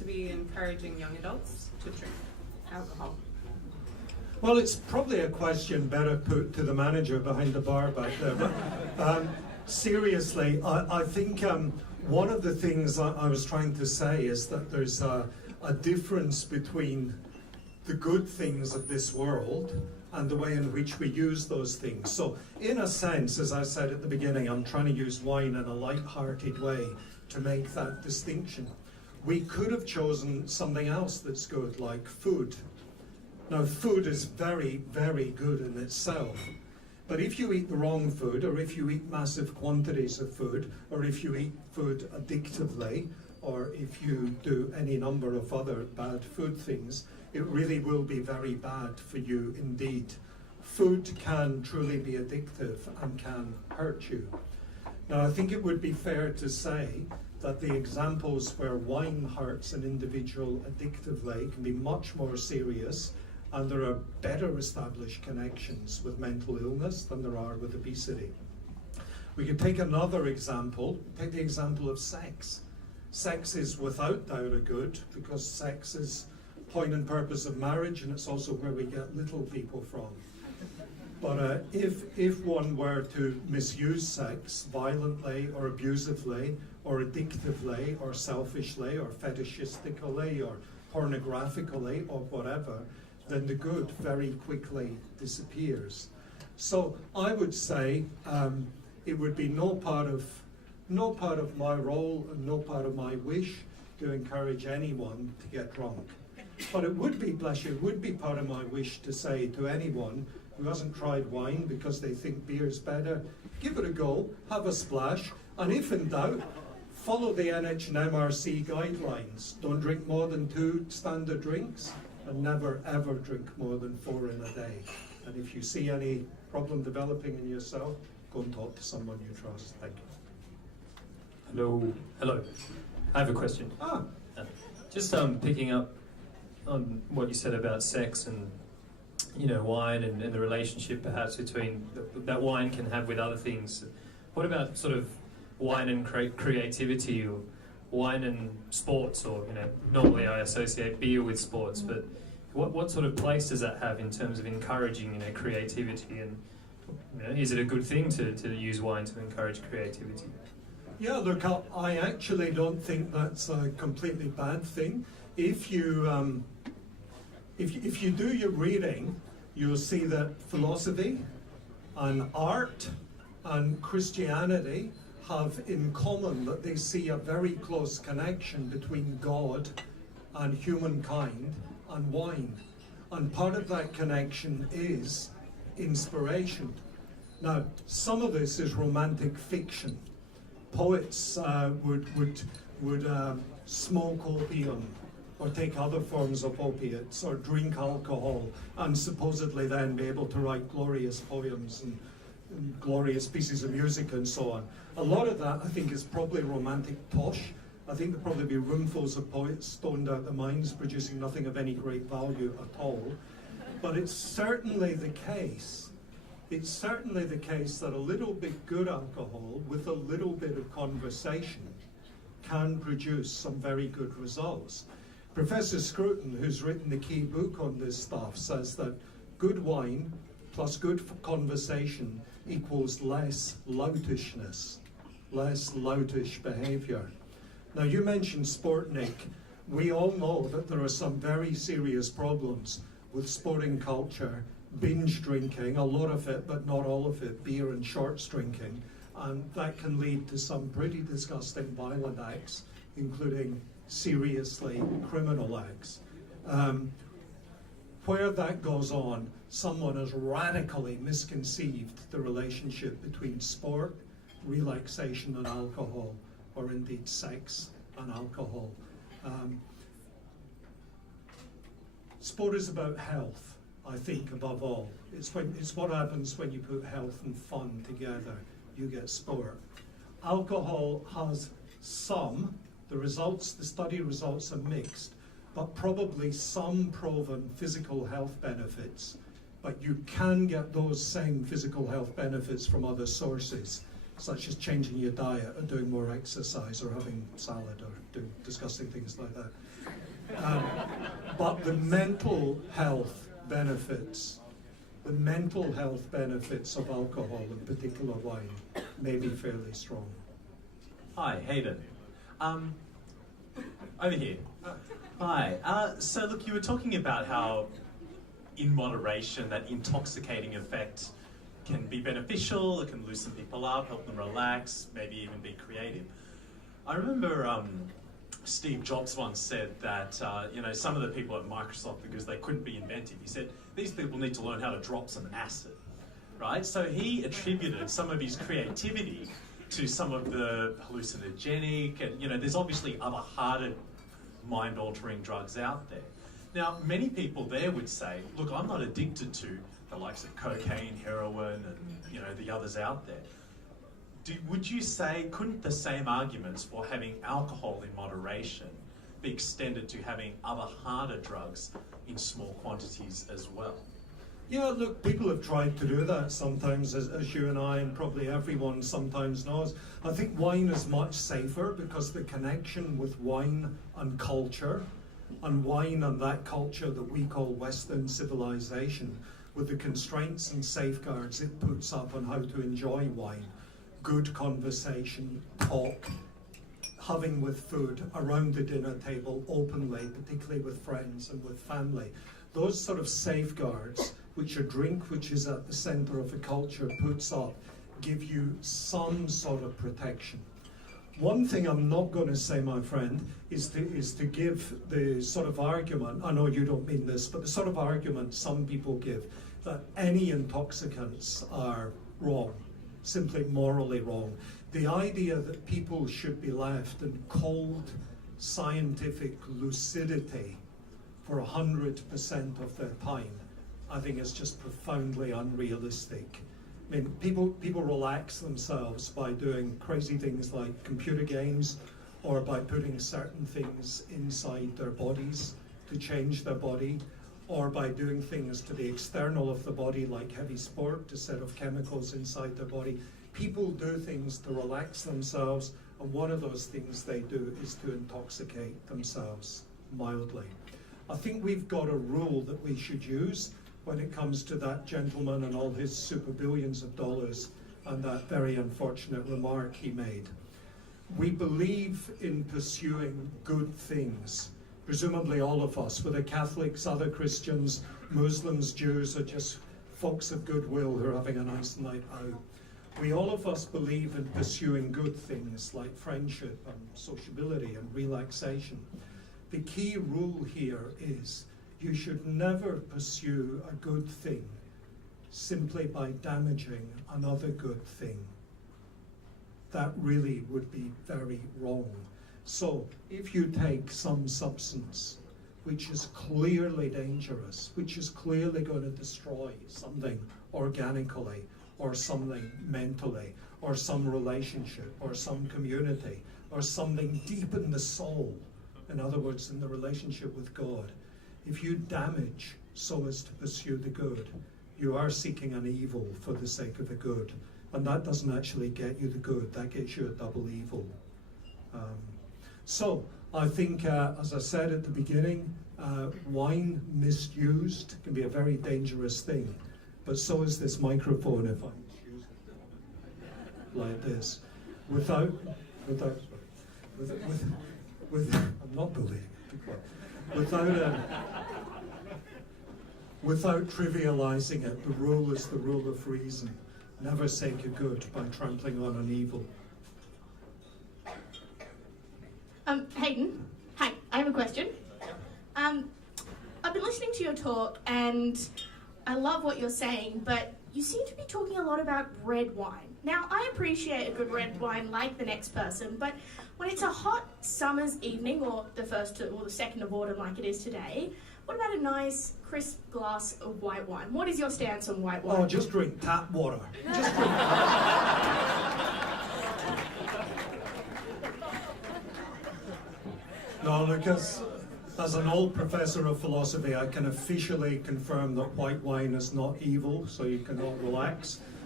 to be encouraging young adults to drink alcohol? Well, it's probably a question better put to the manager behind the bar back there. But seriously, I think one of the things I was trying to say is that there's a difference between the good things of this world and the way in which we use those things. So in a sense, as I said at the beginning, I'm trying to use wine in a light-hearted way to make that distinction. We could have chosen something else that's good, like food. Now, food is very, very good in itself. But if you eat the wrong food, or if you eat massive quantities of food, or if you eat food addictively, or if you do any number of other bad food things, it really will be very bad for you indeed. Food can truly be addictive and can hurt you. Now, I think it would be fair to say that the examples where wine hurts an individual addictively can be much more serious, and there are better established connections with mental illness than there are with obesity. We could take another example, take the example of sex. Sex is without doubt a good, because sex is point and purpose of marriage, and it's also where we get little people from. But if one were to misuse sex violently or abusively or addictively or selfishly or fetishistically or pornographically or whatever, then the good very quickly disappears. So I would say it would be no part of my role and no part of my wish to encourage anyone to get drunk. But it would be, bless you, it would be part of my wish to say to anyone who hasn't tried wine because they think beer's better, give it a go, have a splash, and if in doubt, follow the NH and MRC guidelines. Don't drink more than 2 standard drinks, and never ever drink more than 4 in a day. And if you see any problem developing in yourself, go and talk to someone you trust. Thank you. Hello. I have a question. Just picking up on what you said about sex and wine and the relationship perhaps between that wine can have with other things. What about sort of wine and creativity, or wine and sports, or normally I associate beer with sports, but what sort of place does that have in terms of encouraging creativity, and is it a good thing to use wine to encourage creativity? Yeah, look, I actually don't think that's a completely bad thing. If you do your reading, you'll see that philosophy and art and Christianity have in common that they see a very close connection between God and humankind and wine. And part of that connection is inspiration. Now, some of this is romantic fiction. Poets would smoke opium or take other forms of opiates or drink alcohol and supposedly then be able to write glorious poems and glorious pieces of music and so on. A lot of that, I think, is probably romantic tosh. I think there'll probably be roomfuls of poets stoned out their minds producing nothing of any great value at all. But it's certainly the case that a little bit good alcohol with a little bit of conversation can produce some very good results. Professor Scruton, who's written the key book on this stuff, says that good wine plus good conversation equals less loutishness, less loutish behavior. Now, you mentioned sport, Nick. We all know that there are some very serious problems with sporting culture, binge drinking, a lot of it, but not all of it, beer and shorts drinking, and that can lead to some pretty disgusting violent acts, including seriously criminal acts. Where that goes on, someone has radically misconceived the relationship between sport, relaxation and alcohol, or indeed sex and alcohol. Sport is about health, I think, above all. It's what happens when you put health and fun together. You get sport. Alcohol has some, the study results are mixed, but probably some proven physical health benefits. But you can get those same physical health benefits from other sources. such as changing your diet or doing more exercise or having salad or doing disgusting things like that. But the mental health benefits of alcohol, in particular wine, may be fairly strong. Hi, Hayden. Over here. Hi. So look, you were talking about how, in moderation, that intoxicating effect can be beneficial. It can loosen people up, help them relax, maybe even be creative. I remember Steve Jobs once said that some of the people at Microsoft, because they couldn't be inventive, he said these people need to learn how to drop some acid, right? So he attributed some of his creativity to some of the hallucinogenic, and there's obviously other harder mind-altering drugs out there. Now, many people there would say, look, I'm not addicted to the likes of cocaine, heroin, and the others out there. Would you say, couldn't the same arguments for having alcohol in moderation be extended to having other harder drugs in small quantities as well? Yeah, look, people have tried to do that sometimes, as you and I and probably everyone sometimes knows. I think wine is much safer because the connection with wine and culture, and wine and that culture that we call Western civilization, with the constraints and safeguards it puts up on how to enjoy wine, good conversation, talk, having with food around the dinner table openly, particularly with friends and with family. Those sort of safeguards, which a drink which is at the center of a culture puts up, give you some sort of protection. One thing I'm not going to say, my friend, is to give the sort of argument, I know you don't mean this, but the sort of argument some people give that any intoxicants are wrong, simply morally wrong. The idea that people should be left in cold scientific lucidity for 100% of their time, I think is just profoundly unrealistic. I mean, people relax themselves by doing crazy things like computer games, or by putting certain things inside their bodies to change their body, or by doing things to the external of the body like heavy sport to set off chemicals inside their body. People do things to relax themselves, and one of those things they do is to intoxicate themselves mildly. I think we've got a rule that we should use when it comes to that gentleman and all his super billions of dollars and that very unfortunate remark he made. We believe in pursuing good things. Presumably all of us, whether Catholics, other Christians, Muslims, Jews, or just folks of goodwill who are having a nice night out. We all of us believe in pursuing good things like friendship and sociability and relaxation. The key rule here is you should never pursue a good thing simply by damaging another good thing. That really would be very wrong. So if you take some substance which is clearly dangerous, which is clearly going to destroy something organically, or something mentally, or some relationship, or some community, or something deep in the soul, in other words, in the relationship with God, if you damage so as to pursue the good, you are seeking an evil for the sake of the good. And that doesn't actually get you the good, that gets you a double evil. So I think, as I said at the beginning, wine misused can be a very dangerous thing. But so is this microphone if I misuse it like this. I'm not bullying. Without trivializing it, the rule is the rule of reason. Never seek a good by trampling on an evil. Hayden, hi, I have a question. I've been listening to your talk and I love what you're saying, but you seem to be talking a lot about red wine. Now, I appreciate a good red wine like the next person, but when it's a hot summer's evening, or the 1st or the 2nd of autumn like it is today, what about a nice, crisp glass of white wine? What is your stance on white wine? Oh, just drink tap water. Just drink No, because as an old professor of philosophy, I can officially confirm that white wine is not evil, so you can all relax.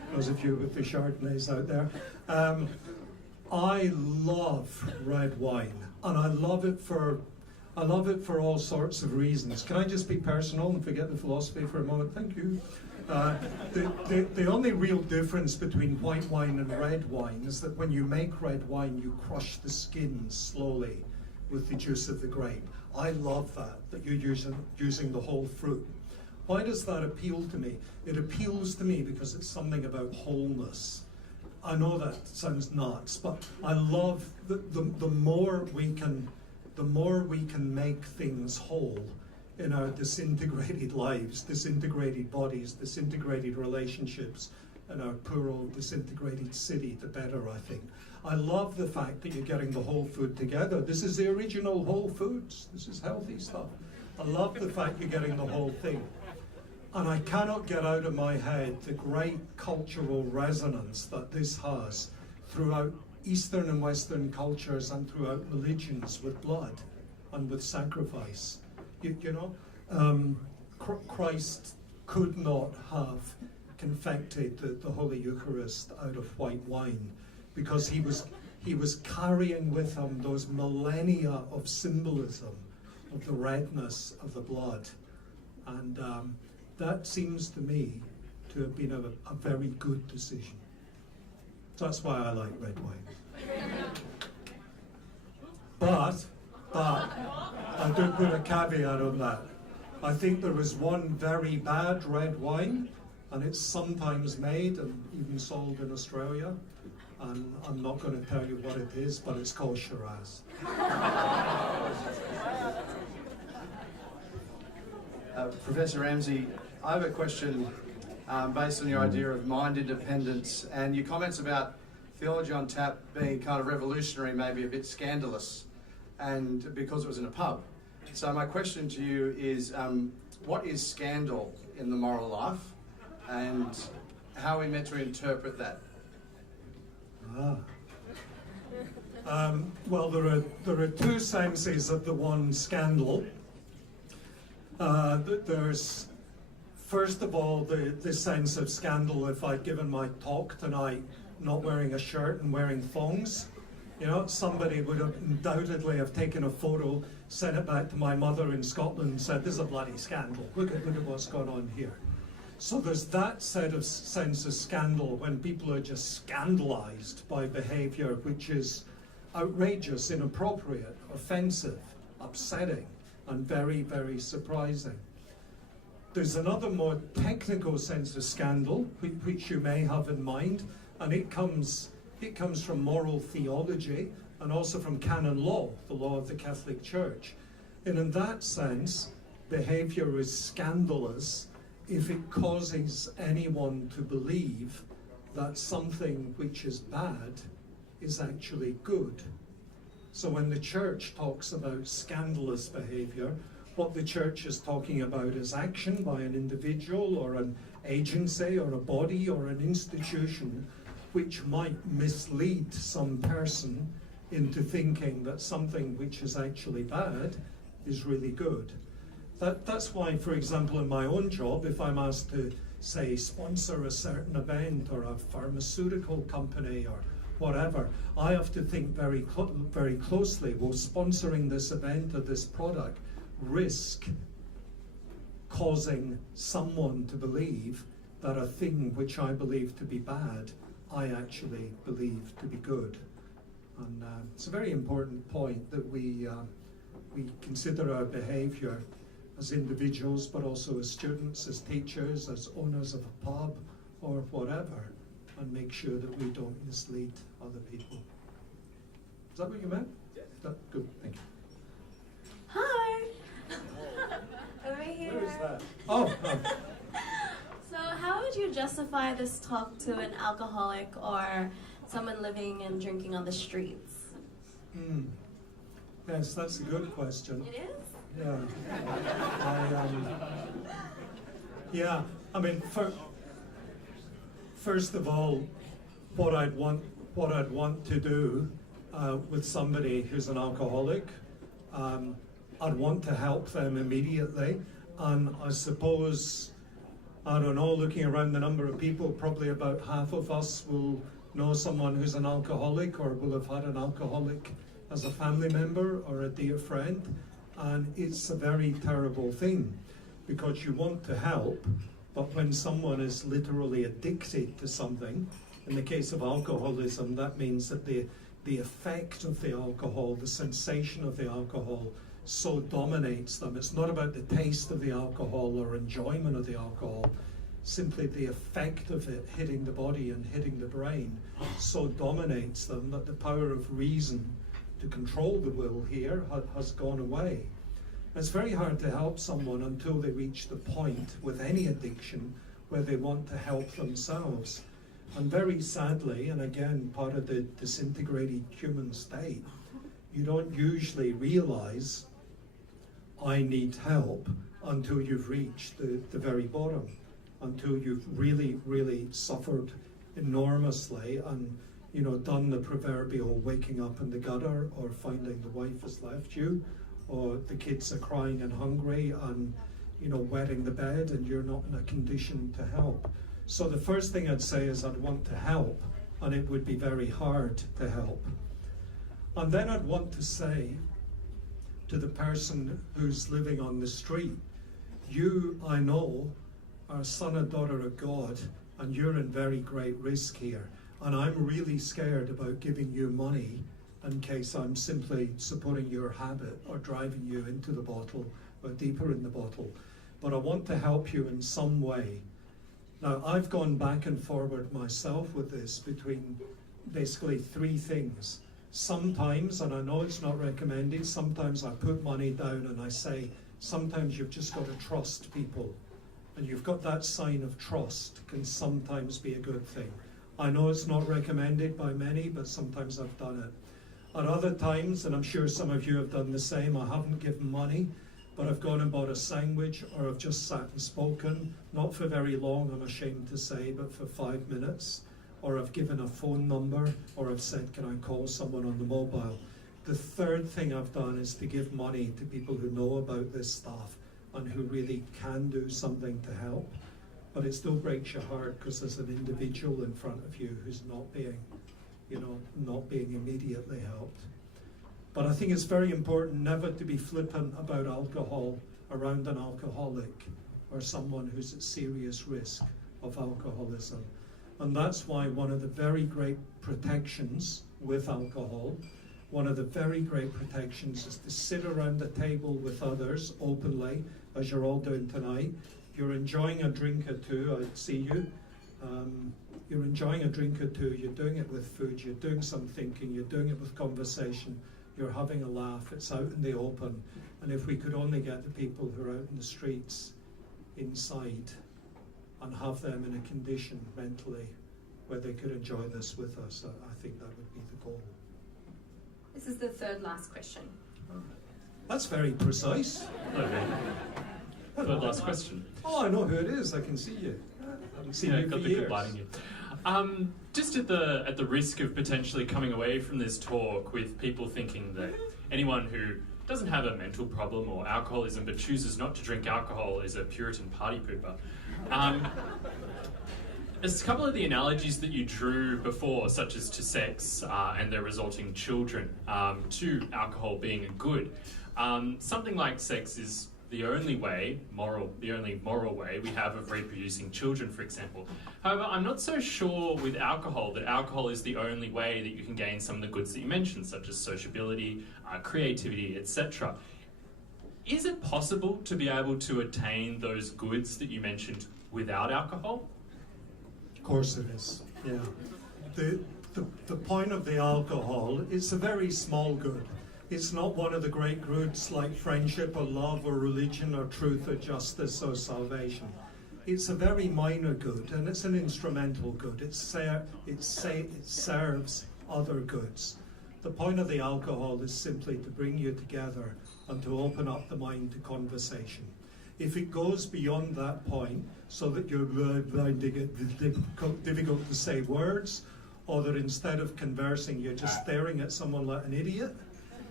those of you with the Chardonnays out there. I love red wine, and I love it for all sorts of reasons. Can I just be personal and forget the philosophy for a moment? Thank you. The only real difference between white wine and red wine is that when you make red wine, you crush the skin slowly with the juice of the grape. I love that you're using the whole fruit. Why does that appeal to me? It appeals to me because it's something about wholeness. I know that sounds nuts, but I love the more we can make things whole in our disintegrated lives, disintegrated bodies, disintegrated relationships, and our poor old disintegrated city, the better, I think. I love the fact that you're getting the whole food together. This is the original Whole Foods. This is healthy stuff. I love the fact you're getting the whole thing. And I cannot get out of my head the great cultural resonance that this has throughout Eastern and Western cultures and throughout religions with blood and with sacrifice. Christ could not have confected the Holy Eucharist out of white wine because he was carrying with him those millennia of symbolism of the redness of the blood. And that seems to me to have been a very good decision. So that's why I like red wine. But I do put a caveat on that. I think there is one very bad red wine, and it's sometimes made and even sold in Australia. And I'm not going to tell you what it is, but it's called Shiraz. Professor Ramsay, I have a question based on your idea of mind independence and your comments about theology on tap being kind of revolutionary, maybe a bit scandalous, and because it was in a pub. So my question to you is, what is scandal in the moral life, and how are we meant to interpret that? Well, there are two senses of the one scandal. There's, first of all, the sense of scandal if I'd given my talk tonight not wearing a shirt and wearing thongs. You know, somebody would have undoubtedly have taken a photo, sent it back to my mother in Scotland and said, this is a bloody scandal. Look at what's going on here. So there's that sense of scandal when people are just scandalized by behavior which is outrageous, inappropriate, offensive, upsetting, and very, very surprising. There's another more technical sense of scandal, which you may have in mind, and it comes from moral theology and also from canon law, the law of the Catholic Church. And in that sense, behavior is scandalous if it causes anyone to believe that something which is bad is actually good. So when the church talks about scandalous behavior, what the church is talking about is action by an individual or an agency or a body or an institution which might mislead some person into thinking that something which is actually bad is really good. That's why, for example, in my own job, if I'm asked to, say, sponsor a certain event or a pharmaceutical company or whatever, I have to think very closely, will sponsoring this event or this product risk causing someone to believe that a thing which I believe to be bad, I actually believe to be good. And it's a very important point that we consider our behavior as individuals, but also as students, as teachers, as owners of a pub or whatever, and make sure that we don't mislead other people. Is that what you meant? Yeah. Good, thank you. Hi! Over here. Where is that? Oh. So how would you justify this talk to an alcoholic or someone living and drinking on the streets? Yes, that's a good question. It is? Yeah. I mean, first of all, what I'd want to do with somebody who's an alcoholic, I'd want to help them immediately, and I suppose I don't know, looking around the number of people, probably about half of us will know someone who's an alcoholic or will have had an alcoholic as a family member or a dear friend. And it's a very terrible thing because you want to help, but when someone is literally addicted to something, in the case of alcoholism, that means that the effect of the alcohol, the sensation of the alcohol, so dominates them. It's not about the taste of the alcohol or enjoyment of the alcohol, simply the effect of it hitting the body and hitting the brain so dominates them that the power of reason to control the will here has gone away. It's very hard to help someone until they reach the point with any addiction where they want to help themselves. And very sadly, and again part of the disintegrated human state, you don't usually realize I need help until you've reached the very bottom, until you've really, really suffered enormously and done the proverbial waking up in the gutter, or finding the wife has left you, or the kids are crying and hungry and wetting the bed and you're not in a condition to help. So the first thing I'd say is I'd want to help, and it would be very hard to help. And then I'd want to say to the person who's living on the street, you, I know, are a son and daughter of God, and you're in very great risk here. And I'm really scared about giving you money in case I'm simply supporting your habit or driving you into the bottle or deeper in the bottle. But I want to help you in some way. Now, I've gone back and forward myself with this between basically three things. Sometimes, and I know it's not recommended, sometimes I put money down and I say, sometimes you've just got to trust people. And you've got that sign of trust can sometimes be a good thing. I know it's not recommended by many, but sometimes I've done it. At other times, and I'm sure some of you have done the same, I haven't given money, but I've gone and bought a sandwich, or I've just sat and spoken, not for very long, I'm ashamed to say, but for 5 minutes. Or I've given a phone number, or I've said, can I call someone on the mobile? The third thing I've done is to give money to people who know about this stuff and who really can do something to help. But it still breaks your heart because there's an individual in front of you who's not being immediately helped. But I think it's very important never to be flippant about alcohol around an alcoholic or someone who's at serious risk of alcoholism. And that's why one of the very great protections with alcohol, one of the very great protections is to sit around the table with others openly, as you're all doing tonight. You're enjoying a drink or two, I see you. You're enjoying a drink or two, you're doing it with food, you're doing some thinking, you're doing it with conversation, you're having a laugh, it's out in the open. And if we could only get the people who are out in the streets inside and have them in a condition mentally where they could enjoy this with us, I think that would be the goal. This is the third last question. That's very precise. Okay. Third last question. Oh, I know who it is. I can see you. I haven't seen you for got the years. good lighting you. Just at the risk of potentially coming away from this talk with people thinking that anyone who doesn't have a mental problem or alcoholism but chooses not to drink alcohol is a Puritan party pooper. There's a couple of the analogies that you drew before, such as to sex and the resulting children, to alcohol being a good. Something like sex is the only moral way we have of reproducing children, for example. However, I'm not so sure with alcohol that alcohol is the only way that you can gain some of the goods that you mentioned, such as sociability, creativity, etc. Is it possible to be able to attain those goods that you mentioned without alcohol? Of course it is, yeah. The point of the alcohol, it's a very small good. It's not one of the great goods like friendship or love or religion or truth or justice or salvation. It's a very minor good, and it's an instrumental good. It serves other goods. The point of the alcohol is simply to bring you together and to open up the mind to conversation. If it goes beyond that point, so that you're finding it difficult to say words, or that instead of conversing you're just staring at someone like an idiot,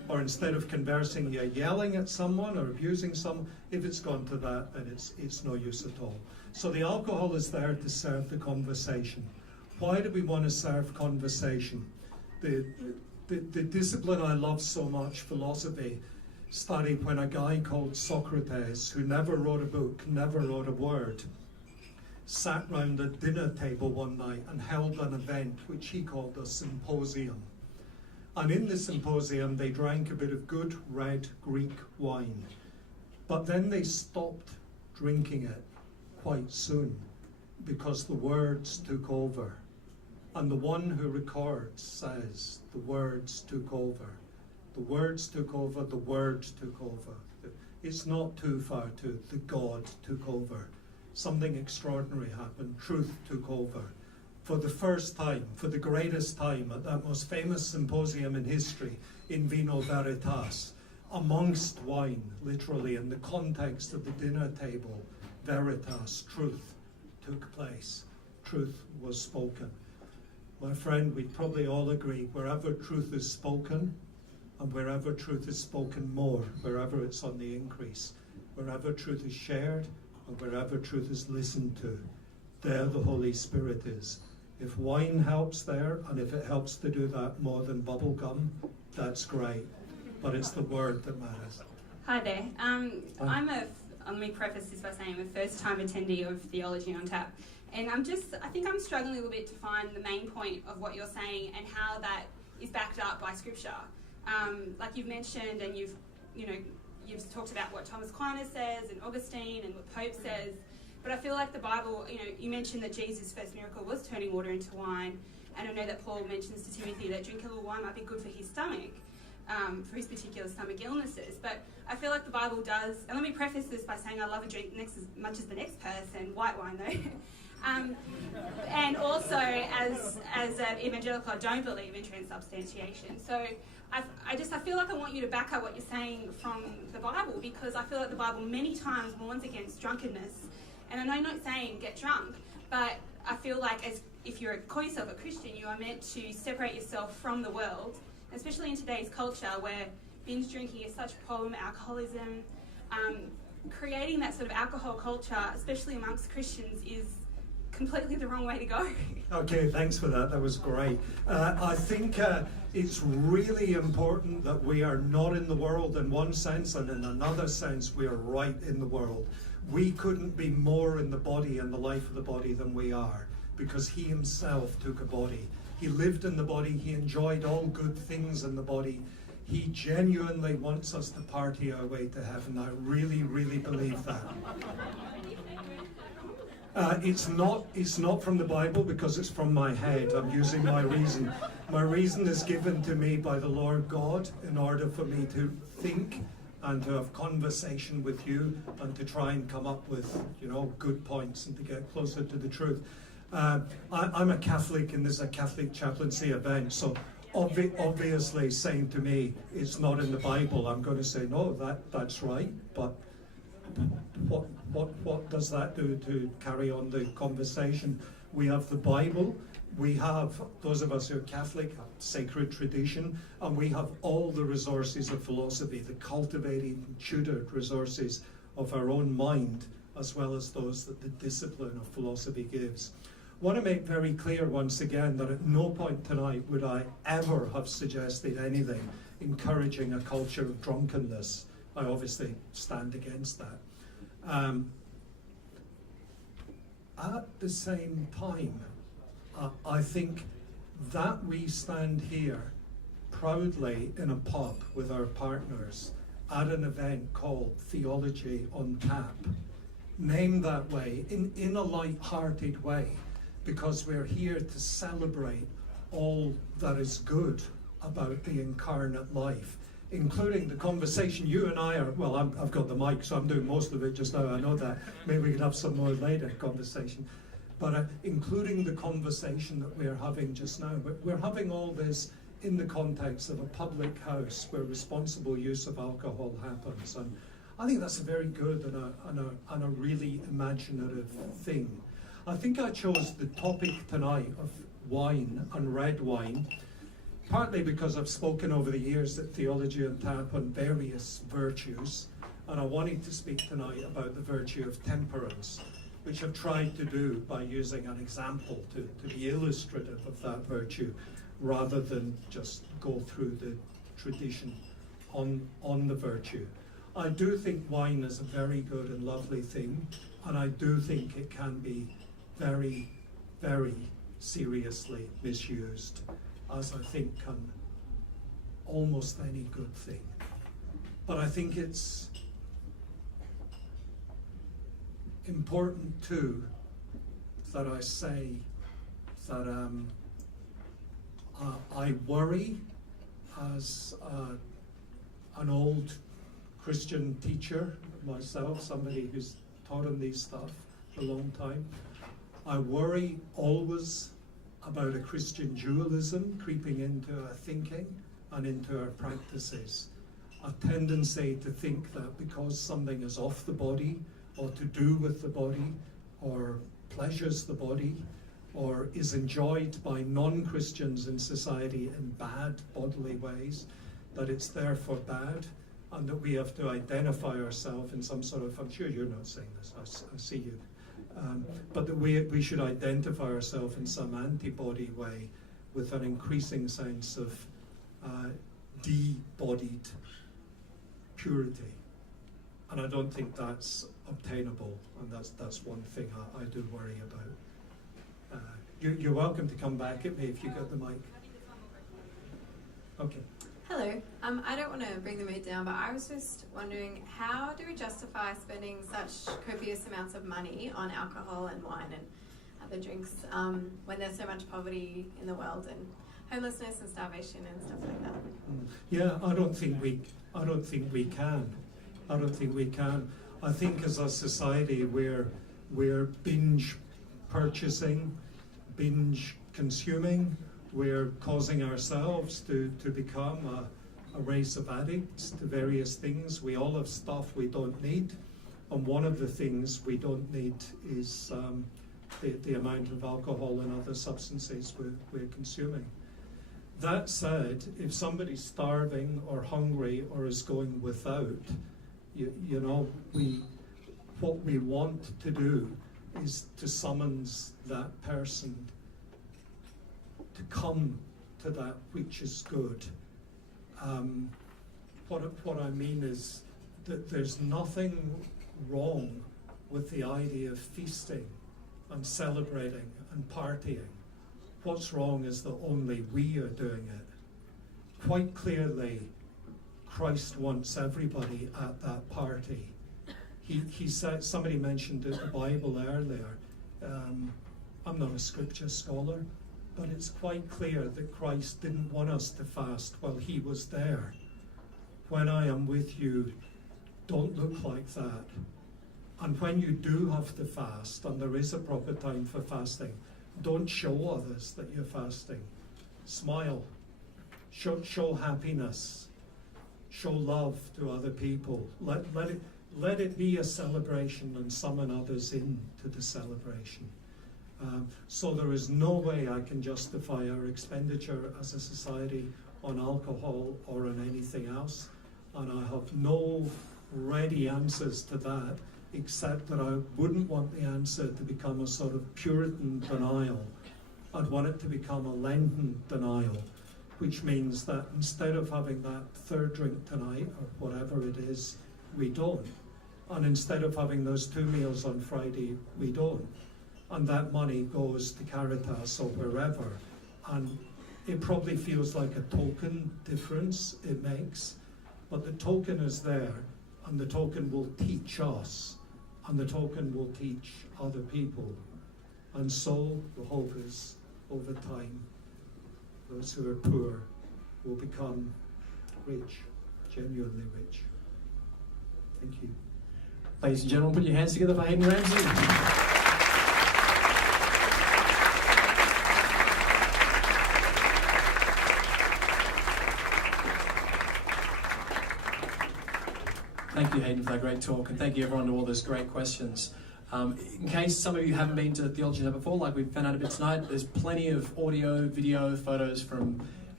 or instead of conversing, you're yelling at someone or abusing someone. If it's gone to that, then it's no use at all. So the alcohol is there to serve the conversation. Why do we want to serve conversation? The discipline I love so much, philosophy, studied when a guy called Socrates, who never wrote a book, never wrote a word, sat round a dinner table one night and held an event which he called a symposium. And in the symposium, they drank a bit of good red Greek wine. But then they stopped drinking it quite soon because the words took over. And the one who records says, the words took over. The words took over, the word took over. It's not too far to the God took over. Something extraordinary happened. Truth took over. For the first time, for the greatest time, at that most famous symposium in history, in vino veritas, amongst wine, literally, in the context of the dinner table, veritas, truth, took place. Truth was spoken. My friend, we'd probably all agree, wherever truth is spoken, and wherever truth is spoken more, wherever it's on the increase, wherever truth is shared, and wherever truth is listened to, there the Holy Spirit is. If wine helps there, and if it helps to do that more than bubble gum, that's great. But it's the word that matters. Hi there. Let me preface this by saying I'm a first-time attendee of Theology on Tap. And I think I'm struggling a little bit to find the main point of what you're saying and how that is backed up by Scripture. Like you've mentioned, and you've talked about what Thomas Aquinas says and Augustine and what Pope says. But I feel like the Bible, you mentioned that Jesus' first miracle was turning water into wine. And I know that Paul mentions to Timothy that drinking a little wine might be good for his stomach, for his particular stomach illnesses. But I feel like the Bible does, and let me preface this by saying I love a drink next as much as the next person, white wine though. And also, as an evangelical, I don't believe in transubstantiation. So I feel like I want you to back up what you're saying from the Bible, because I feel like the Bible many times warns against drunkenness. And I know you're not saying get drunk, but I feel like if you call yourself a Christian, you are meant to separate yourself from the world, especially in today's culture where binge drinking is such a problem, alcoholism. Creating that sort of alcohol culture, especially amongst Christians, is completely the wrong way to go. Okay, thanks for that. That was great. I think it's really important that we are not in the world in one sense, and in another sense, we are right in the world. We couldn't be more in the body and the life of the body than we are, because he himself took a body. He lived in the body. He enjoyed all good things in the body. He genuinely wants us to party our way to heaven. I really, really believe that. It's not from the Bible, because it's from my head. I'm using my reason. My reason is given to me by the Lord God in order for me to think and to have conversation with you and to try and come up with, good points and to get closer to the truth. I'm a Catholic, and this is a Catholic chaplaincy event, so obviously saying to me it's not in the Bible, I'm going to say no, that's right, but what does that do to carry on the conversation? We have the Bible, we have, those of us who are Catholic, have sacred tradition, and we have all the resources of philosophy, the cultivated and tutored resources of our own mind, as well as those that the discipline of philosophy gives. I want to make very clear once again that at no point tonight would I ever have suggested anything encouraging a culture of drunkenness. I obviously stand against that. At the same time, I think that we stand here proudly in a pub with our partners at an event called Theology on Tap, named that way in a light-hearted way, because we're here to celebrate all that is good about the incarnate life, including the conversation you and I are, well, I've got the mic, so I'm doing most of it just now, I know that. Maybe we could have some more later conversation. But including the conversation that we're having just now. But we're having all this in the context of a public house where responsible use of alcohol happens. And I think that's a very good and a really imaginative thing. I think I chose the topic tonight of wine and red wine partly because I've spoken over the years at Theology on Tap on various virtues, and I wanted to speak tonight about the virtue of temperance, which I've tried to do by using an example to be illustrative of that virtue, rather than just go through the tradition on the virtue. I do think wine is a very good and lovely thing, and I do think it can be very, very seriously misused, as I think can almost any good thing. But I think it's important too that I say that I worry as an old Christian teacher myself, somebody who's taught on these stuff for a long time. I worry always about a Christian dualism creeping into our thinking and into our practices. A tendency to think that because something is off the body, or to do with the body, or pleasures the body, or is enjoyed by non-Christians in society in bad bodily ways, that it's therefore bad, and that we have to identify ourselves in some sort of, I'm sure you're not saying this, I see you, but that we should identify ourselves in some antibody way with an increasing sense of de-bodied purity. And I don't think that's obtainable, and that's one thing I do worry about. You're welcome to come back at me if you got the mic. Okay. Hello. I don't want to bring the mood down, but I was just wondering, how do we justify spending such copious amounts of money on alcohol and wine and other drinks when there's so much poverty in the world and homelessness and starvation and stuff like that? Yeah, I don't think we can. I think as a society we're binge purchasing, binge consuming. We're causing ourselves to become a race of addicts to various things. We all have stuff we don't need, and one of the things we don't need is the amount of alcohol and other substances we're consuming. That said, if somebody's starving or hungry or is going without, what we want to do is to summons that person to come to that which is good. What I mean is that there's nothing wrong with the idea of feasting and celebrating and partying. What's wrong is that only we are doing it. Quite clearly, Christ wants everybody at that party. He said, somebody mentioned the Bible earlier. I'm not a scripture scholar, but it's quite clear that Christ didn't want us to fast while he was there. When I am with you, don't look like that. And when you do have to fast, and there is a proper time for fasting, don't show others that you're fasting. Smile. Show happiness. Show love to other people. Let it be a celebration and summon others into the celebration. So there is no way I can justify our expenditure as a society on alcohol or on anything else. And I have no ready answers to that, except that I wouldn't want the answer to become a sort of Puritan denial. I'd want it to become a Lenten denial, which means that instead of having that third drink tonight, or whatever it is, we don't. And instead of having those 2 meals on Friday, we don't. And that money goes to Caritas or wherever. And it probably feels like a token difference it makes, but the token is there, and the token will teach us, and the token will teach other people. And so the hope is, over time, those who are poor will become rich, genuinely rich. Thank you. Ladies and gentlemen, put your hands together for Hayden Ramsay. Thank you, Hayden, for that great talk, and thank you everyone to all those great questions. In case some of you haven't been to Theology Lab before, like we found out a bit tonight, there's plenty of audio, video, photos from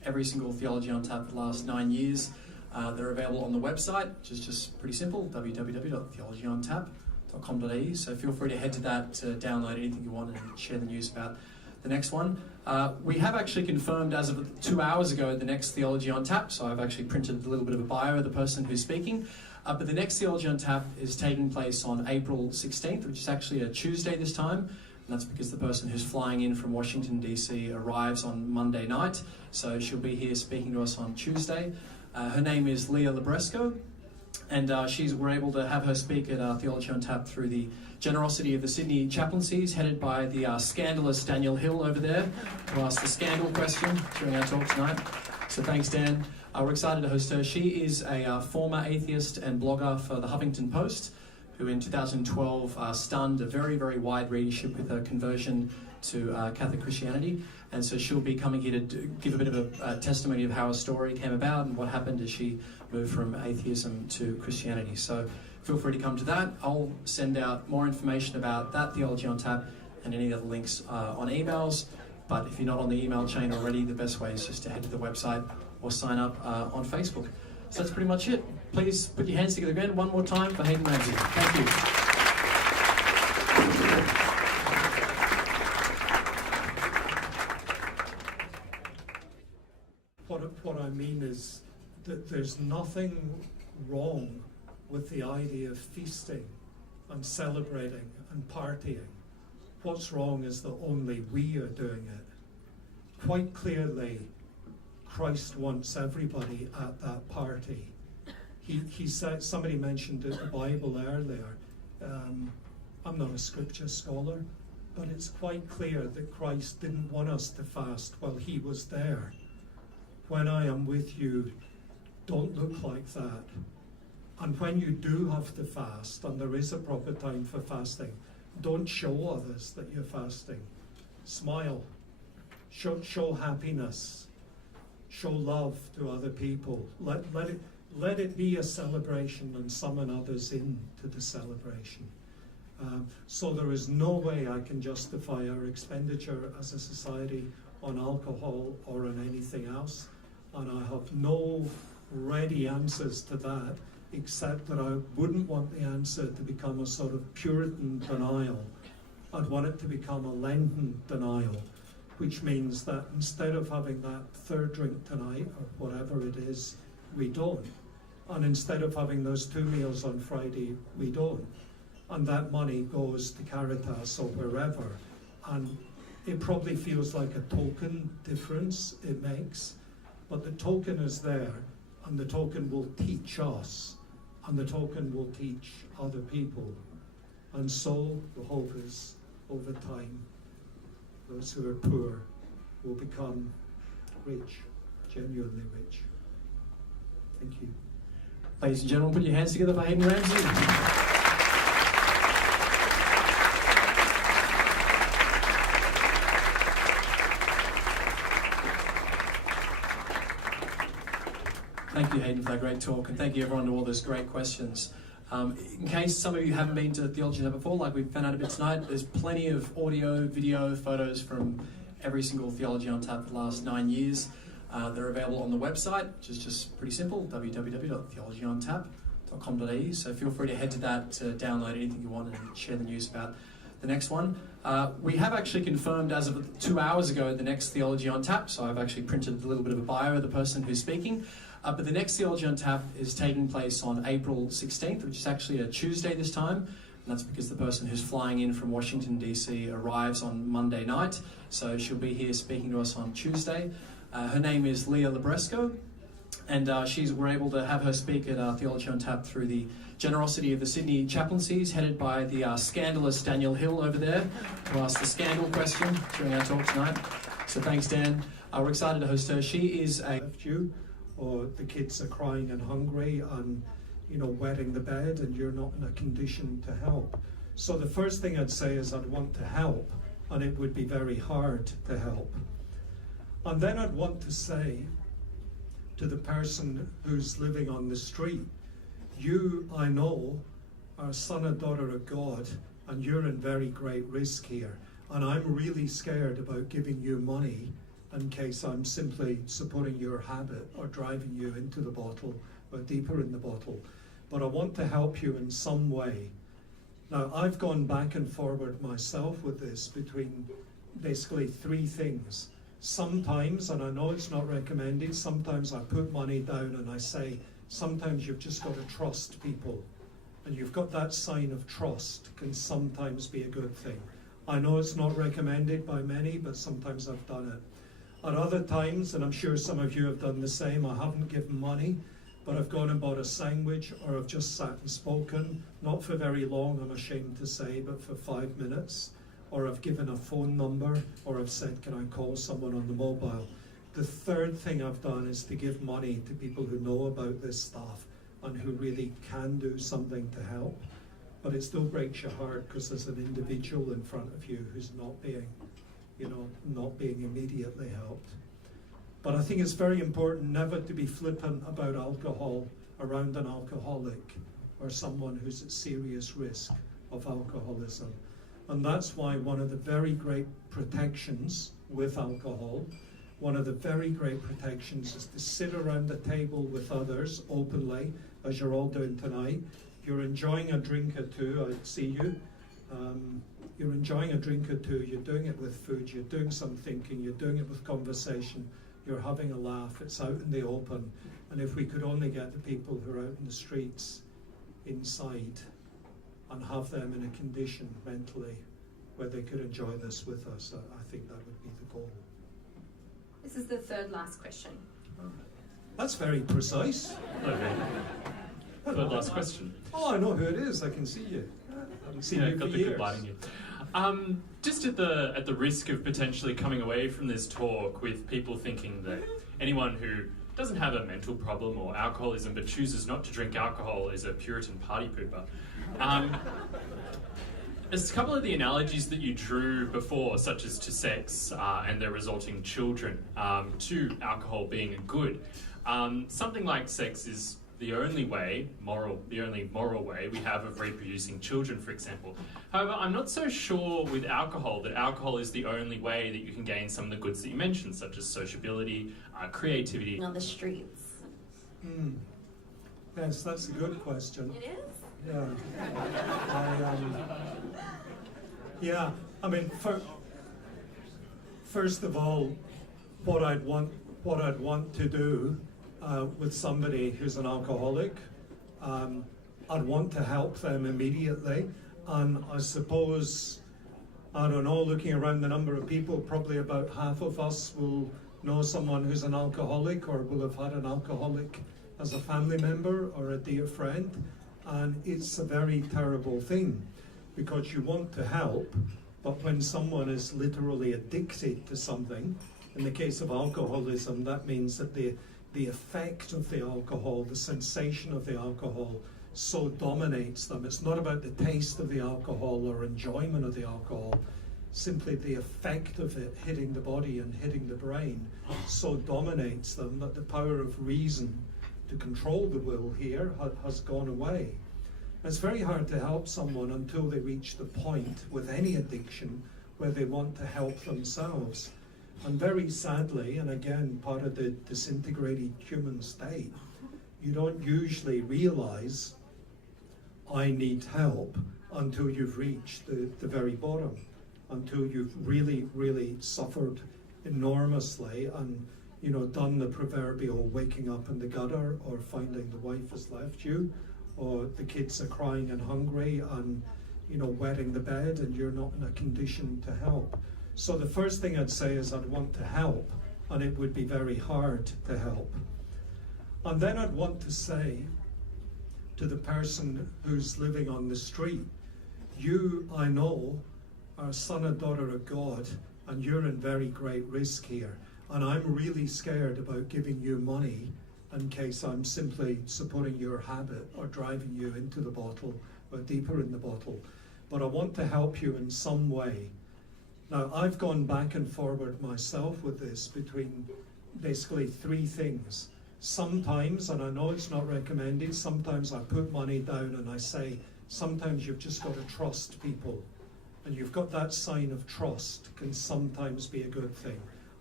every single Theology on Tap for the last 9 years. They're available on the website, which is just pretty simple, www.theologyontap.com.au. So feel free to head to that to download anything you want and share the news about the next one. We have actually confirmed as of 2 hours ago the next Theology on Tap, so I've actually printed a little bit of a bio of the person who's speaking. But the next Theology on Tap is taking place on April 16th, which is actually a Tuesday this time. And that's because the person who's flying in from Washington, D.C. arrives on Monday night. So she'll be here speaking to us on Tuesday. Her name is Leah Libresco. And we're able to have her speak at Theology on Tap through the generosity of the Sydney chaplaincies, headed by the scandalous Daniel Hill over there, who asked the scandal question during our talk tonight. So thanks, Dan. We're excited to host her. She is a former atheist and blogger for the Huffington Post, who in 2012 stunned a very, very wide readership with her conversion to Catholic Christianity. And so she'll be coming here to give a bit of a testimony of how her story came about and what happened as she moved from atheism to Christianity. So feel free to come to that. I'll send out more information about that Theology on Tap and any other links on emails. But if you're not on the email chain already, the best way is just to head to the website or sign up on Facebook. So that's pretty much it. Please put your hands together again one more time for Hayden Ramsay. Thank you. What I mean is that there's nothing wrong with the idea of feasting and celebrating and partying. What's wrong is that only we are doing it. Quite clearly, Christ wants everybody at that party. He said, somebody mentioned the Bible earlier. I'm not a scripture scholar, but it's quite clear that Christ didn't want us to fast while he was there. When I am with you, don't look like that. And when you do have to fast, and there is a proper time for fasting, don't show others that you're fasting. Smile. Show happiness. Show love to other people. Let it be a celebration and summon others into the celebration. So there is no way I can justify our expenditure as a society on alcohol or on anything else. And I have no ready answers to that, except that I wouldn't want the answer to become a sort of Puritan denial. I'd want it to become a Lenten denial, which means that instead of having that third drink tonight, or whatever it is, we don't. And instead of having those 2 meals on Friday, we don't. And that money goes to Caritas or wherever. And it probably feels like a token difference it makes, but the token is there, and the token will teach us, and the token will teach other people. And so the hope is, over time, those who are poor will become rich, genuinely rich. Thank you. Ladies and gentlemen, put your hands together for Hayden Ramsay. Thank you, Hayden, for that great talk, and thank you, everyone, to all those great questions. In case some of you haven't been to Theology Tap before, like we've found out a bit tonight, there's plenty of audio, video, photos from every single Theology on Tap for the last 9 years. They're available on the website, which is just pretty simple, www.theologyontap.com.au. So feel free to head to that to download anything you want and share the news about the next one. We have actually confirmed as of 2 hours ago the next Theology on Tap, so I've actually printed a little bit of a bio of the person who's speaking. But the next Theology on Tap is taking place on April 16th, which is actually a Tuesday this time. And that's because the person who's flying in from Washington, D.C. arrives on Monday night. So she'll be here speaking to us on Tuesday. Her name is Leah Libresco. And we're able to have her speak at Theology on Tap through the generosity of the Sydney chaplaincies, headed by the scandalous Daniel Hill over there, who asked the scandal question during our talk tonight. So thanks, Dan. We're excited to host her. She is a... or the kids are crying and hungry and, wetting the bed, and you're not in a condition to help. So the first thing I'd say is I'd want to help, and it would be very hard to help. And then I'd want to say to the person who's living on the street, you, I know, are a son and daughter of God, and you're in very great risk here. And I'm really scared about giving you money in case I'm simply supporting your habit or driving you into the bottle or deeper in the bottle. But I want to help you in some way. Now, I've gone back and forward myself with this between basically three things. Sometimes, and I know it's not recommended, sometimes I put money down and I say, sometimes you've just got to trust people. And you've got that sign of trust can sometimes be a good thing. I know it's not recommended by many, but sometimes I've done it. At other times, and I'm sure some of you have done the same, I haven't given money, but I've gone and bought a sandwich, or I've just sat and spoken, not for very long, I'm ashamed to say, but for 5 minutes. Or I've given a phone number, or I've said, can I call someone on the mobile? The third thing I've done is to give money to people who know about this stuff and who really can do something to help. But it still breaks your heart because there's an individual in front of you who's not being, not being immediately helped. But I think it's very important never to be flippant about alcohol around an alcoholic or someone who's at serious risk of alcoholism. And that's why one of the very great protections with alcohol, one of the very great protections is to sit around the table with others openly, as you're all doing tonight. You're enjoying a drink or two, I see you. You're enjoying a drink or two, you're doing it with food, you're doing some thinking, you're doing it with conversation, you're having a laugh, it's out in the open. And if we could only get the people who are out in the streets inside and have them in a condition mentally where they could enjoy this with us, I think that would be the goal. This is the third last question. That's very precise. Okay. Third last question. Oh, I know who it is. I can see you. I haven't seen you got for the years. good light in you. Just at the risk of potentially coming away from this talk with people thinking that anyone who doesn't have a mental problem or alcoholism but chooses not to drink alcohol is a Puritan party pooper. There's a couple of the analogies that you drew before, such as to sex and the resulting children, to alcohol being a good. Something like sex is the only moral way we have of reproducing children, for example. However, I'm not so sure with alcohol that alcohol is the only way that you can gain some of the goods that you mentioned, such as sociability, creativity. On the streets. Yes, that's a good question. It is? Yeah. I mean, first of all, what I'd want to do with somebody who's an alcoholic, I'd want to help them immediately. And I suppose, I don't know, looking around the number of people, probably about half of us will know someone who's an alcoholic or will have had an alcoholic as a family member or a dear friend. And it's a very terrible thing because you want to help, but when someone is literally addicted to something, in the case of alcoholism, that means that the effect of the alcohol, the sensation of the alcohol, so dominates them. It's not about the taste of the alcohol or enjoyment of the alcohol, simply the effect of it hitting the body and hitting the brain so dominates them that the power of reason to control the will here has gone away. It's very hard to help someone until they reach the point with any addiction where they want to help themselves. And very sadly, and again, part of the disintegrated human state, you don't usually realize I need help until you've reached the very bottom, until you've really, really suffered enormously and done the proverbial waking up in the gutter or finding the wife has left you or the kids are crying and hungry and wetting the bed and you're not in a condition to help. So the first thing I'd say is I'd want to help, and it would be very hard to help. And then I'd want to say to the person who's living on the street, you, I know, are a son and daughter of God, and you're in very great risk here. And I'm really scared about giving you money in case I'm simply supporting your habit or driving you into the bottle or deeper in the bottle. But I want to help you in some way. Now, I've gone back and forward myself with this between basically three things. Sometimes, and I know it's not recommended, sometimes I put money down and I say, sometimes you've just got to trust people. And you've got that sign of trust can sometimes be a good thing.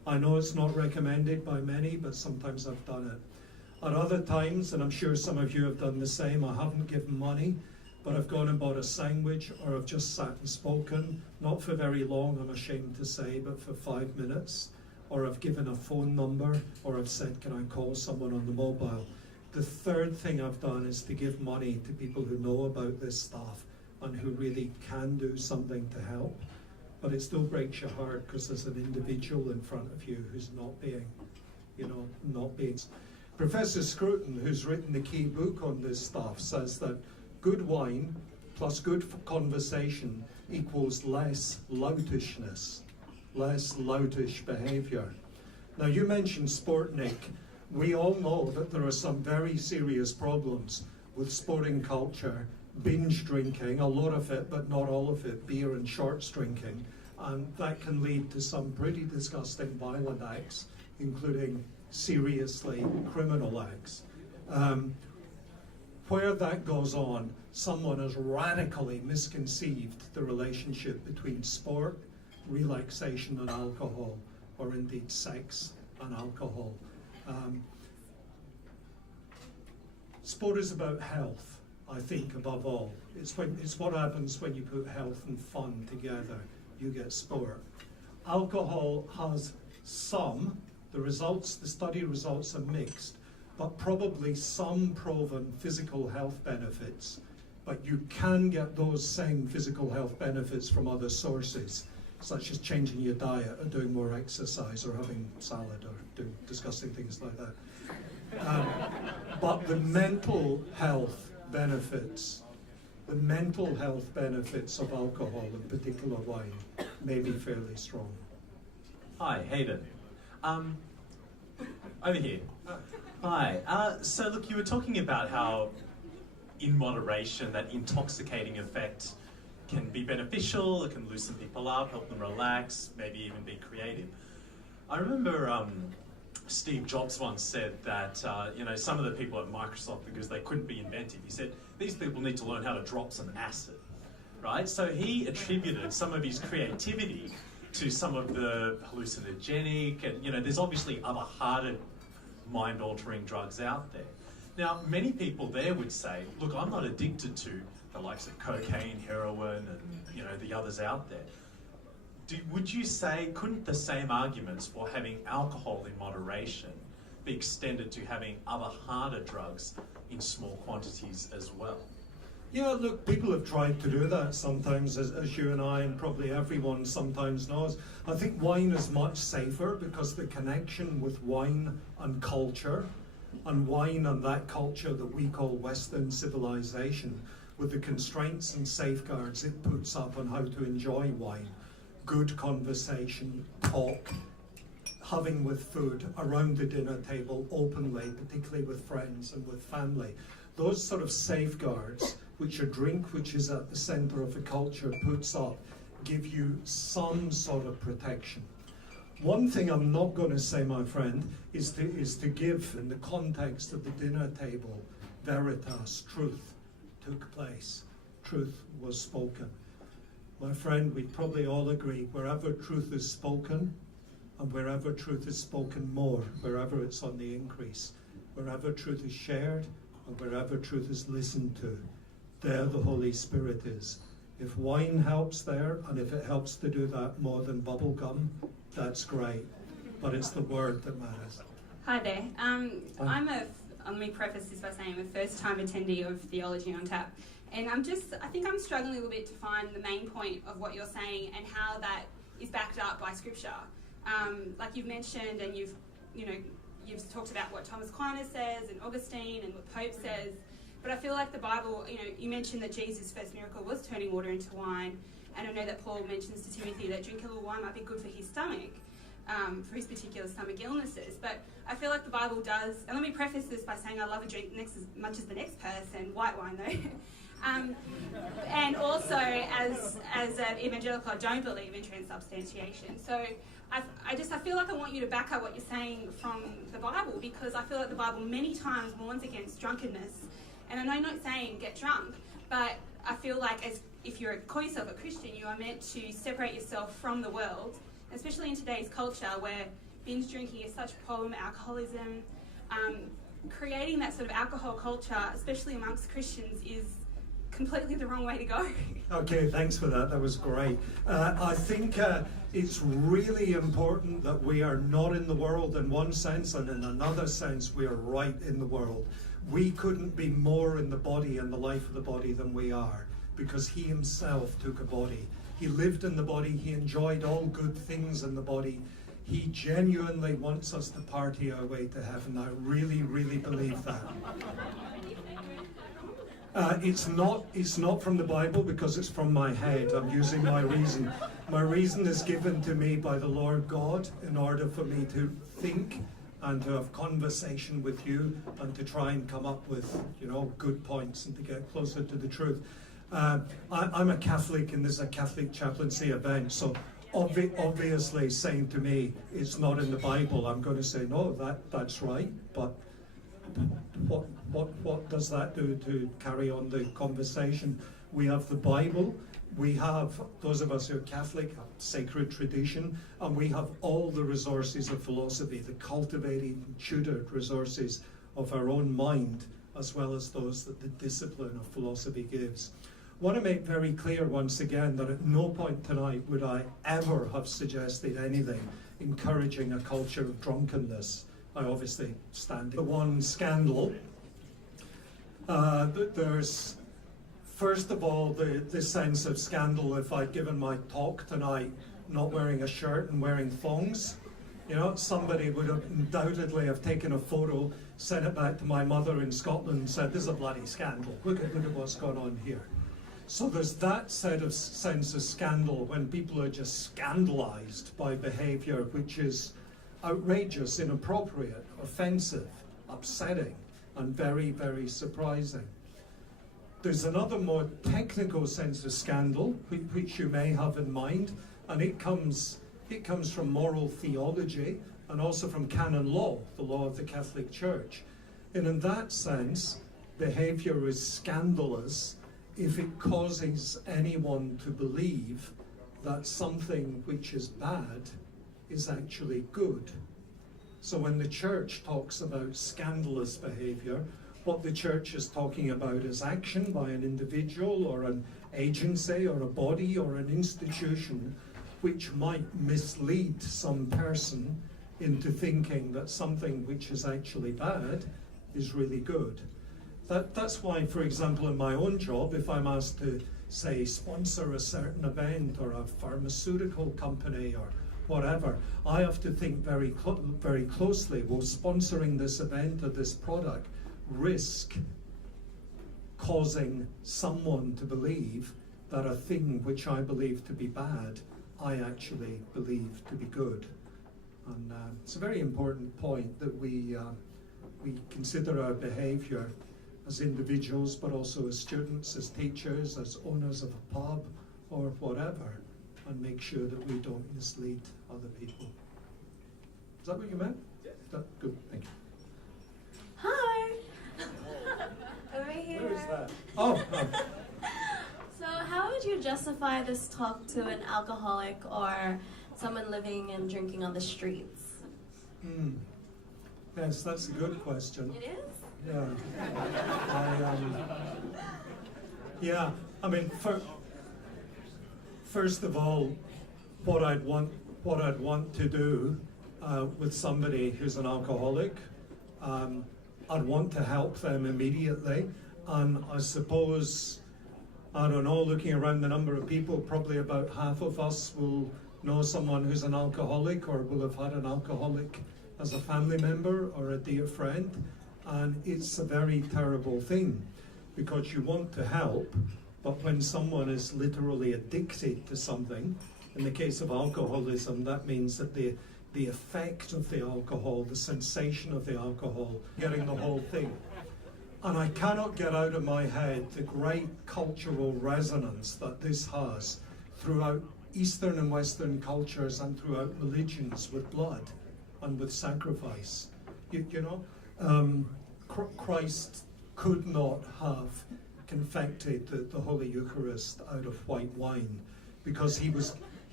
I know it's not recommended by many, but sometimes I've done it. At other times, and I'm sure some of you have done the same, I haven't given money, but I've gone and bought a sandwich, or I've just sat and spoken, not for very long, I'm ashamed to say, but for 5 minutes, or I've given a phone number, or I've said, can I call someone on the mobile? The third thing I've done is to give money to people who know about this stuff and who really can do something to help. But it still breaks your heart because there's an individual in front of you who's not being. Professor Scruton, who's written the key book on this stuff, says that good wine plus good conversation equals less loutishness, less loutish behaviour. Now, you mentioned sport, Nick. We all know that there are some very serious problems with sporting culture, binge drinking, a lot of it, but not all of it, beer and shorts drinking, and that can lead to some pretty disgusting violent acts, including seriously criminal acts. Where that goes on, someone has radically misconceived the relationship between sport, relaxation and alcohol, or indeed sex and alcohol. Sport is about health, I think, above all. It's what happens when you put health and fun together. You get sport. Alcohol has some, the study results are mixed, but probably some proven physical health benefits. But you can get those same physical health benefits from other sources, such as changing your diet or doing more exercise or having salad or doing disgusting things like that. But the mental health benefits of alcohol, in particular wine, may be fairly strong. Hi, Hayden. Over here. Hi. So look, you were talking about how, in moderation, that intoxicating effect can be beneficial, it can loosen people up, help them relax, maybe even be creative. I remember Steve Jobs once said that some of the people at Microsoft, because they couldn't be inventive, he said, these people need to learn how to drop some acid, right? So he attributed some of his creativity to some of the hallucinogenic, and there's obviously other harder mind-altering drugs out there. Now, many people there would say, look, I'm not addicted to the likes of cocaine, heroin, and the others out there. Would you say, couldn't the same arguments for having alcohol in moderation be extended to having other harder drugs in small quantities as well? Yeah, look, people have tried to do that sometimes, as you and I and probably everyone sometimes knows. I think wine is much safer because the connection with wine and culture, and wine and that culture that we call Western civilization, with the constraints and safeguards it puts up on how to enjoy wine, good conversation, talk, having with food around the dinner table openly, particularly with friends and with family. Those sort of safeguards, which a drink which is at the center of a culture puts up, give you some sort of protection. One thing I'm not going to say, my friend, is to give, in the context of the dinner table, veritas, truth took place. Truth was spoken. My friend, we probably all agree, wherever truth is spoken, and wherever truth is spoken more, wherever it's on the increase, wherever truth is shared, and wherever truth is listened to, there the Holy Spirit is. If wine helps there, and if it helps to do that more than bubble gum, that's great. But it's the word that matters. Hi there. Let me preface this by saying I'm a first-time attendee of Theology on Tap, and I think I'm struggling a little bit to find the main point of what you're saying and how that is backed up by Scripture. Like you've mentioned, and you've talked about what Thomas Aquinas says and Augustine and what Pope says, but I feel like the Bible, you mentioned that Jesus' first miracle was turning water into wine, and I know that Paul mentions to Timothy that drinking a little wine might be good for his stomach, for his particular stomach illnesses. But I feel like the Bible does, and let me preface this by saying I love a drink as much as the next person, white wine though. And also, as an evangelical, I don't believe in transubstantiation. So I feel like I want you to back up what you're saying from the Bible, because I feel like the Bible many times warns against drunkenness. And I know you're not saying get drunk, but I feel like if you call yourself a Christian, you are meant to separate yourself from the world, especially in today's culture where binge drinking is such a problem, alcoholism, creating that sort of alcohol culture, especially amongst Christians, is completely the wrong way to go. Okay, thanks for that. That was great. I think it's really important that we are not in the world in one sense, and in another sense we are right in the world. We couldn't be more in the body and the life of the body than we are, because he himself took a body. He lived in the body. He enjoyed all good things in the body. He genuinely wants us to party our way to heaven. I really, really believe that. It's not from the Bible, because it's from my head. I'm using my reason. My reason is given to me by the Lord God in order for me to think and to have conversation with you and to try and come up with, good points and to get closer to the truth. I'm a Catholic, and this is a Catholic chaplaincy event, so obviously saying to me it's not in the Bible, I'm going to say no, that's right, but what does that do to carry on the conversation? We have the Bible, we have, those of us who are Catholic, have sacred tradition, and we have all the resources of philosophy, the cultivated and tutored resources of our own mind, as well as those that the discipline of philosophy gives. I want to make very clear once again that at no point tonight would I ever have suggested anything encouraging a culture of drunkenness. I obviously stand in the one scandal. There's, first of all, the sense of scandal if I'd given my talk tonight not wearing a shirt and wearing thongs. Somebody would have undoubtedly have taken a photo, sent it back to my mother in Scotland and said, this is a bloody scandal. Look at what's going on here. So there's that sense of scandal when people are just scandalized by behavior which is outrageous, inappropriate, offensive, upsetting, and very, very surprising. There's another more technical sense of scandal, which you may have in mind, and it comes from moral theology and also from canon law, the law of the Catholic Church. And in that sense, behavior is scandalous if it causes anyone to believe that something which is bad is actually good. So when the church talks about scandalous behavior, what the church is talking about is action by an individual or an agency or a body or an institution which might mislead some person into thinking that something which is actually bad is really good. That's why, for example, in my own job, if I'm asked to, say, sponsor a certain event or a pharmaceutical company or whatever, I have to think very closely, will sponsoring this event or this product risk causing someone to believe that a thing which I believe to be bad, I actually believe to be good. And it's a very important point that we consider our behavior as individuals, but also as students, as teachers, as owners of a pub or whatever, and make sure that we don't mislead other people. Is that what you meant? Yeah. Good, thank you. Hi! Over here. Where is that? Oh. So how would you justify this talk to an alcoholic or someone living and drinking on the streets? Yes, that's a good question. It is? Yeah. I mean, first of all, what I'd want to do with somebody who's an alcoholic, I'd want to help them immediately, and I suppose, I don't know, looking around the number of people, probably about half of us will know someone who's an alcoholic or will have had an alcoholic as a family member or a dear friend. And it's a very terrible thing, because you want to help, but when someone is literally addicted to something, in the case of alcoholism, that means that the effect of the alcohol, the sensation of the alcohol, getting the whole thing. And I cannot get out of my head the great cultural resonance that this has throughout Eastern and Western cultures and throughout religions with blood and with sacrifice. Christ could not have confected the Holy Eucharist out of white wine, because he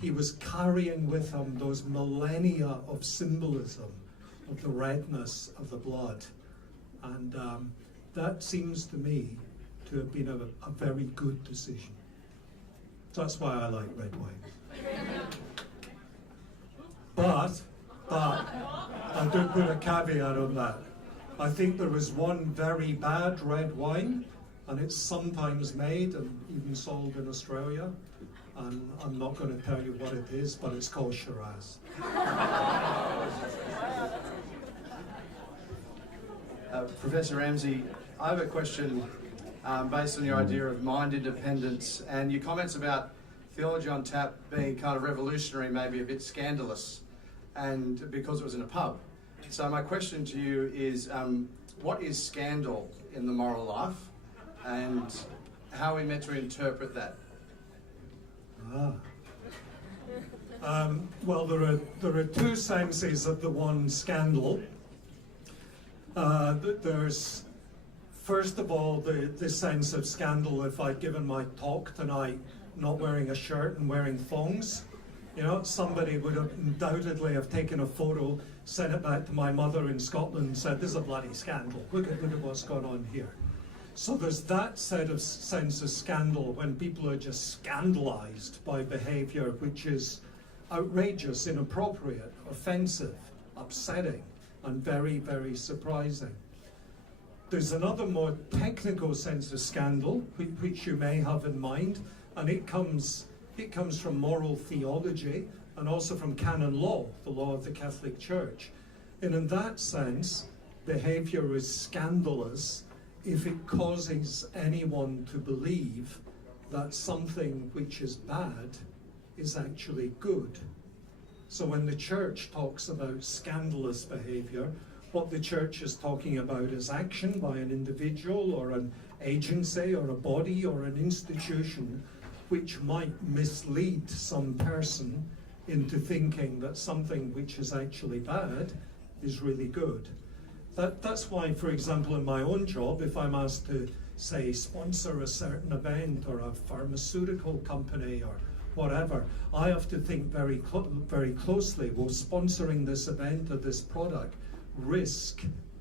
he was carrying with him those millennia of symbolism of the redness of the blood. And that seems to me to have been a very good decision. That's why I like red wine. But I do put a caveat on that. I think there is one very bad red wine, and it's sometimes made and even sold in Australia. And I'm not going to tell you what it is, but it's called Shiraz. Professor Ramsay, I have a question based on your idea of mind independence and your comments about theology on tap being kind of revolutionary, maybe a bit scandalous, and because it was in a pub. So my question to you is, what is scandal in the moral life, and how are we meant to interpret that? Well, there are two senses of the one scandal. There's, first of all, the sense of scandal if I'd given my talk tonight not wearing a shirt and wearing thongs. You know, somebody would have undoubtedly have taken a photo, sent it back to my mother in Scotland and said, this is a bloody scandal. Look at what's going on here. So there's that sense of scandal when people are just scandalized by behavior which is outrageous, inappropriate, offensive, upsetting, and very, very surprising. There's another more technical sense of scandal, which you may have in mind, and it comes from moral theology and also from canon law, the law of the Catholic Church. And in that sense, behavior is scandalous if it causes anyone to believe that something which is bad is actually good. So when the church talks about scandalous behavior, what the church is talking about is action by an individual or an agency or a body or an institution which might mislead some person into thinking that something which is actually bad is really good. That's why, for example, in my own job, if I'm asked to, say, sponsor a certain event or a pharmaceutical company or whatever, I have to think very closely, will sponsoring this event or this product risk